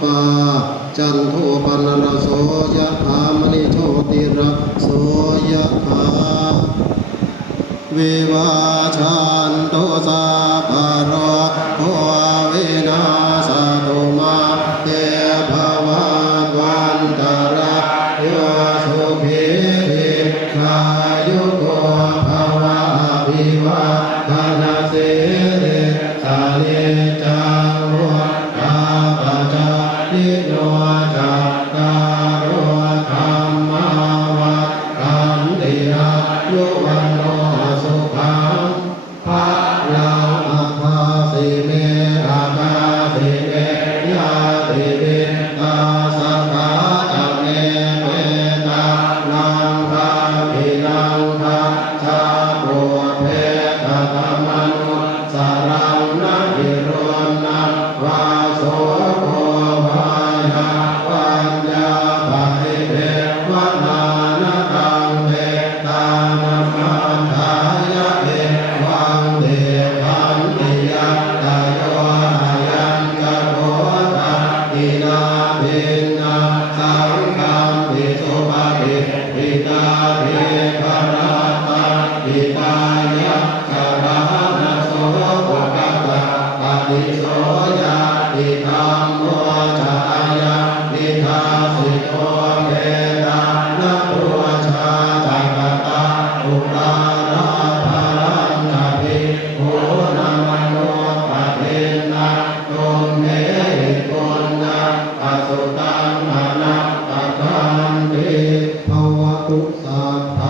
ปาจันโทปนรโสยะถามณิโชติระโสยะถาวิวาชันโตสาภโรโควินาสตุมาเตภวันตรายโยสุขีทีขายุโกภวะอภิวาทนาสิริสานิจังวุฒาปัจจายิโนจัตตารโอธรรมาวัฏันติอายุวันโนสุขังภะลังอัคคาสิเมอาคาสิเมยาติวิตา